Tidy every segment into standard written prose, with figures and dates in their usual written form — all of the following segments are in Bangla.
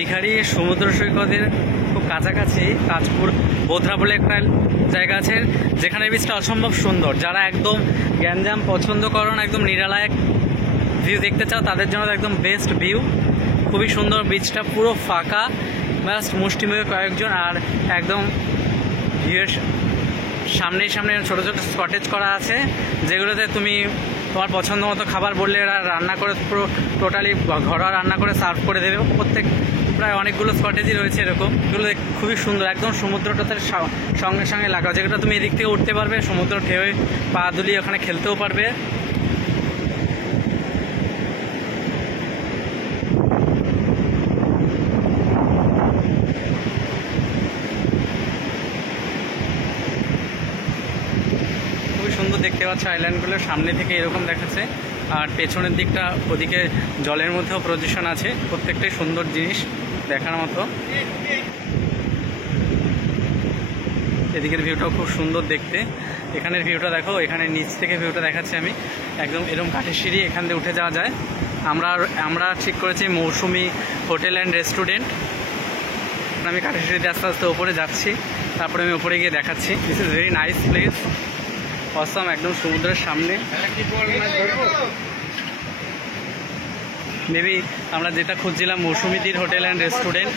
দীঘারই সমুদ্র সৈকতের খুব কাছাকাছি তাজপুর বোধরা বলে একটা জায়গা আছে, যেখানে বিচটা অসম্ভব সুন্দর। যারা একদম গ্যাঞ্জাম পছন্দ করো না, একদম নিরালায় ভিউ দেখতে চাও, তাদের জন্য একদম বেস্ট ভিউ। খুবই সুন্দর, বিচটা পুরো ফাঁকা, জাস্ট মুষ্টিমেয় কয়েকজন। আর একদম ভিউয়ের সামনে ছোটো ছোটো কটেজ করা আছে, যেগুলোতে তুমি তোমার পছন্দ মতো খাবার বললে এরা রান্না করে পুরো টোটালি ঘরোয়া রান্না করে সার্ভ করে দেবে। প্রত্যেক প্রায় অনেকগুলো কটেজই রয়েছে এরকম, এগুলো খুবই সুন্দর, একদম সমুদ্রটাতে সঙ্গে সঙ্গে লাগা, যেগুলো তুমি এদিক থেকে উঠতে পারবে, সমুদ্র ঢেউয়ে পা দুলিয়ে ওখানে খেলতেও পারবে। সুন্দর দেখতে পাচ্ছ আইল্যান্ডগুলোর সামনে থেকে এরকম দেখাচ্ছে, আর পেছনের দিকটা ওদিকে জলের মধ্যেও প্রদূষণ আছে। প্রত্যেকটাই সুন্দর জিনিস দেখার মতো। এদিকের ভিউটাও খুব সুন্দর দেখতে। এখানের ভিউটা দেখো, এখানে নিচ থেকে ভিউটা দেখাচ্ছি আমি, একদম এরকম কাঠের সিঁড়ি, এখান দিয়ে উঠে যাওয়া যায়। আমরা ঠিক করেছি মৌসুমি হোটেল অ্যান্ড রেস্টুরেন্ট। আমি কাঠের সিঁড়িতে আস্তে আস্তে ওপরে যাচ্ছি, তারপরে আমি ওপরে গিয়ে দেখাচ্ছি। This is very nice place, Assam, একদম সমুদ্রের সামনে। মেবি আমরা যেটা খুঁজছিলাম মৌসুমিদির হোটেল অ্যান্ড রেস্টুরেন্ট,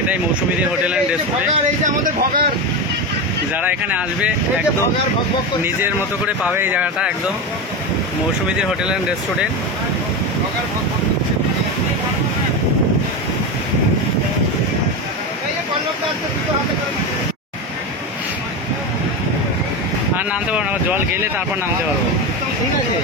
এটাই মৌসুমিদির হোটেল অ্যান্ড রেস্টুরেন্ট। যারা এখানে আসবে একদম নিজের মতো করে পাবে এই জায়গাটা, একদম মৌসুমিদির হোটেল অ্যান্ড রেস্টুরেন্ট। আর নামতে পারবো না, জল গেলে তারপর নামতে পারবো। ঠিক আছে।